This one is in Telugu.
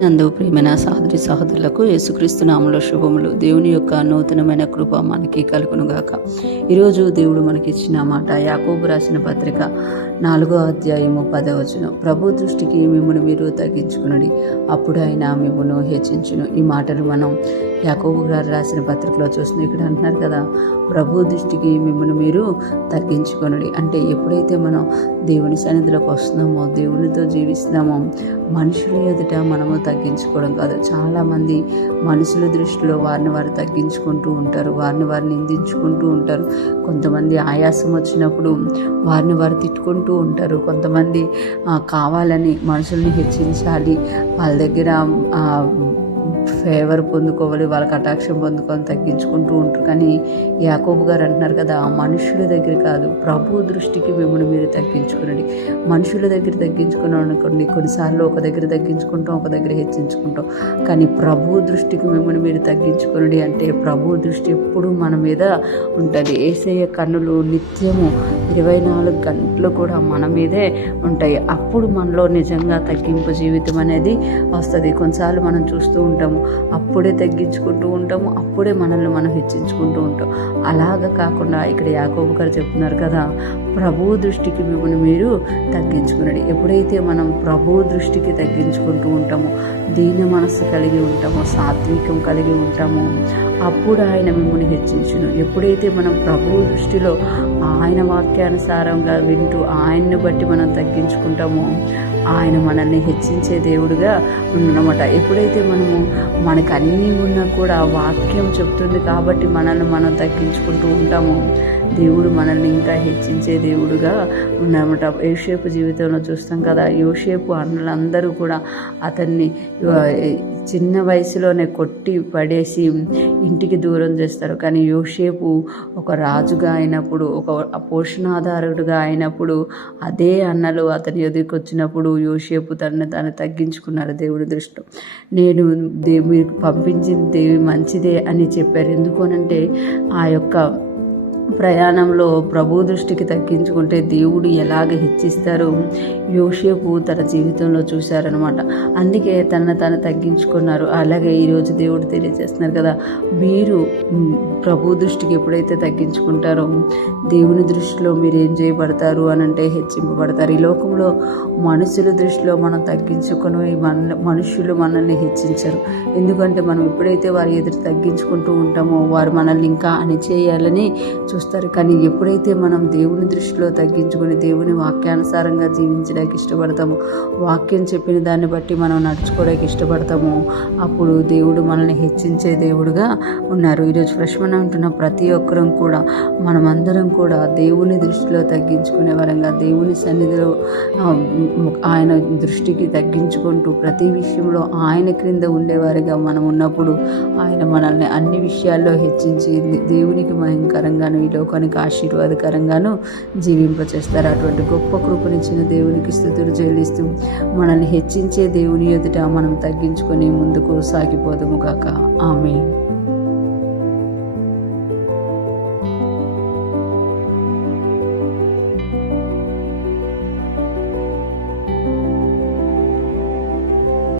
నందు ప్రియమైన సహోదరి సహోదరులకు యేసుక్రీస్తు నామములో శుభములు. దేవుని యొక్క నూతనమైన కృప మనకి కలుగునుగాక. ఈరోజు దేవుడు మనకి ఇచ్చిన మాట యాకోబు రాసిన పత్రిక 4వ అధ్యాయము 10వ వచనం. ప్రభు దృష్టికి మిమ్మును మీరు తగ్గించుకునడి, అప్పుడు ఆయన మిమ్మును హెచ్చించును. ఈ మాటలు మనం యాకోబు గారు రాసిన పత్రికలో చూస్తున్నాం. ఇక్కడ అంటున్నారు కదా, ప్రభు దృష్టికి మిమ్మల్ని మీరు తగ్గించుకొనడి. అంటే ఎప్పుడైతే మనం దేవుని సన్నిధిలోకి వస్తున్నామో, దేవునితో జీవిస్తున్నామో, మనుషుల ఎదుట మనము తగ్గించుకోవడం కాదు. చాలామంది మనుషుల దృష్టిలో వారిని వారు తగ్గించుకుంటూ ఉంటారు, వారిని వారు నిందించుకుంటూ ఉంటారు. కొంతమంది ఆయాసం వచ్చినప్పుడు వారిని వారు తిట్టుకుంటూ ఉంటారు. కొంతమంది కావాలని మనుషుల్ని హెచ్చించాలి, వాళ్ళ దగ్గర ఫేవర్ పొందుకోవాలి, వాళ్ళ కటాక్షం పొందుకొని తగ్గించుకుంటూ ఉంటారు. కానీ యాకోబు గారు అంటున్నారు కదా, మనుషుల దగ్గర కాదు, ప్రభు దృష్టికి మిమ్మల్ని మీరు తగ్గించుకునండి. మనుషుల దగ్గర తగ్గించుకున్నాం అనుకోండి, కొన్నిసార్లు ఒక దగ్గర తగ్గించుకుంటాం, ఒక దగ్గర హెచ్చించుకుంటాం. కానీ ప్రభు దృష్టికి మిమ్మల్ని మీరు తగ్గించుకునండి అంటే ప్రభు దృష్టి ఎప్పుడు మన మీద ఉంటుంది. యేసయ్య కన్నులు నిత్యము 24 గంటలు కూడా మన మీదే ఉంటాయి. అప్పుడు మనలో నిజంగా తగ్గింపు జీవితం అనేది వస్తుంది. కొన్నిసార్లు మనం చూస్తూ ఉంటాము, అప్పుడే తగ్గించుకుంటూ ఉంటాము, అప్పుడే మనల్ని మనం హెచ్చించుకుంటూ ఉంటాం. అలాగా కాకుండా ఇక్కడ యాకోబు గారు చెప్తున్నారు కదా, ప్రభు దృష్టికి మిమ్మల్ని మీరు తగ్గించుకునండి. ఎప్పుడైతే మనం ప్రభు దృష్టికి తగ్గించుకుంటూ ఉంటామో, దీన మనస్సు కలిగి ఉంటామో, సాత్వికం కలిగి ఉంటామో, అప్పుడు ఆయన మిమ్మల్ని హెచ్చించును. ఎప్పుడైతే మనం ప్రభు దృష్టిలో ఆయన వాక్యానుసారంగా వింటూ ఆయన్ని బట్టి మనం తగ్గించుకుంటామో, ఆయన మనల్ని హెచ్చించే దేవుడుగా ఉన్నమాట. ఎప్పుడైతే మనకు అన్నీ ఉన్నా కూడా వాక్యం చెప్తుంది కాబట్టి మనల్ని మనం తగ్గించుకుంటూ ఉంటామో, దేవుడు మనల్ని ఇంకా హెచ్చించే దేవుడుగా ఉన్నమాట. యోసేపు జీవితంలో చూస్తాం కదా, యోసేపు అన్నలందరూ కూడా అతన్ని చిన్న వయసులోనే కొట్టి పడేసి ఇంటికి దూరం చేస్తారు. కానీ యోసేపు ఒక రాజుగా అయినప్పుడు, ఒక పోషణాధారుడుగా అయినప్పుడు, అదే అన్నలు అతని ఎదురుకు వచ్చినప్పుడు యోసేపు తను తగ్గించుకున్నారు దేవుడి దృష్టిలో. నేను మీకు పంపించిన దేవి మంచిదే అని చెప్పారు. ఎందుకనంటే ఆ యొక్క ప్రయాణంలో ప్రభు దృష్టికి తగ్గించుకుంటే దేవుడు ఎలాగ హెచ్చిస్తారో యోసేపు తన జీవితంలో చూశారనమాట. అందుకే తను తగ్గించుకున్నారు. అలాగే ఈరోజు దేవుడు తెలియజేస్తున్నారు కదా, మీరు ప్రభు దృష్టికి ఎప్పుడైతే తగ్గించుకుంటారో దేవుని దృష్టిలో మీరు ఏం చేయబడతారు అని అంటే హెచ్చింపబడతారు. ఈ లోకంలో మనుషుల దృష్టిలో మనం తగ్గించుకొని మనుషులు మనల్ని హెచ్చించరు. ఎందుకంటే మనం ఎప్పుడైతే వారి ఎదురు తగ్గించుకుంటూ ఉంటామో వారు మనల్ని ఇంకా అణిచేయాలని చూస్తారు. కానీ ఎప్పుడైతే మనం దేవుని దృష్టిలో తగ్గించుకొని దేవుని వాక్యానుసారంగా జీవించడానికి ఇష్టపడతామో, వాక్యం చెప్పిన దాన్ని బట్టి మనం నడుచుకోవడానికి ఇష్టపడతామో, అప్పుడు దేవుడు మనల్ని హెచ్చించే దేవుడుగా ఉన్నారు. ఈరోజు ఫ్రెష్మన్ ఉంటున్న ప్రతి ఒక్కరం కూడా, మనమందరం కూడా దేవుని దృష్టిలో తగ్గించుకునే వరంగా, దేవుని సన్నిధిలో ఆయన దృష్టికి తగ్గించుకుంటూ ప్రతి విషయంలో ఆయన క్రింద ఉండేవారిగా మనం ఉన్నప్పుడు ఆయన మనల్ని అన్ని విషయాల్లో హెచ్చించి దేవునికి భయంకరంగాను ఈ లోకానికి ఆశీర్వాదకరంగాను జీవింపచేస్తారు. అటువంటి గొప్ప కృపనిచ్చిన దేవునికి స్తుతులు చెల్లిస్తూ మనల్ని హెచ్చించే దేవుని ఎదుట మనం తగ్గించుకొని ముందుకు సాగిపోదుము గాక. ఆమేన్.